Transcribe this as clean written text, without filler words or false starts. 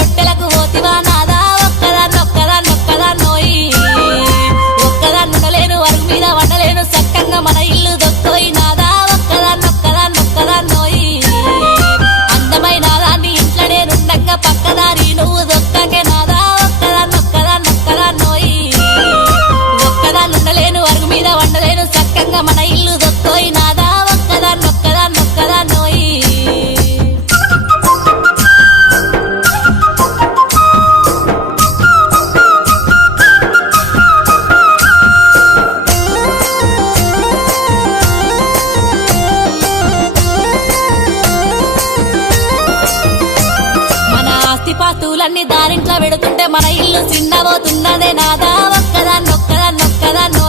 రొట్టెలకు పోతివా నాదా ఒక్కదాన్నోయి ఒక్కదాన్నుండలేను అరుగు మీద వండలేను సక్కంగా మన ఇల్లు దొక్కోయి నాదా ఒక్కదాన్నోయి అందమైన దాన్ని ఇంట్లో నేనుండగా పక్కదారి నువ్వు దొక్కకే నాదా ఒక్కదాన్నోయి ఒక్కదాన్నుండలేను అరుగు మీద వండలేను సక్కంగా మన ఇల్లు దొక్కోయి నాదా ఒక్కదాన్నోయి పాతులన్నీ దారింట్లో పెడుతుంటే మన ఇల్లు చిన్నబోతున్నదే నాదా ఒక్కదాన్నొక్కదాన్నొక్కదాన్ని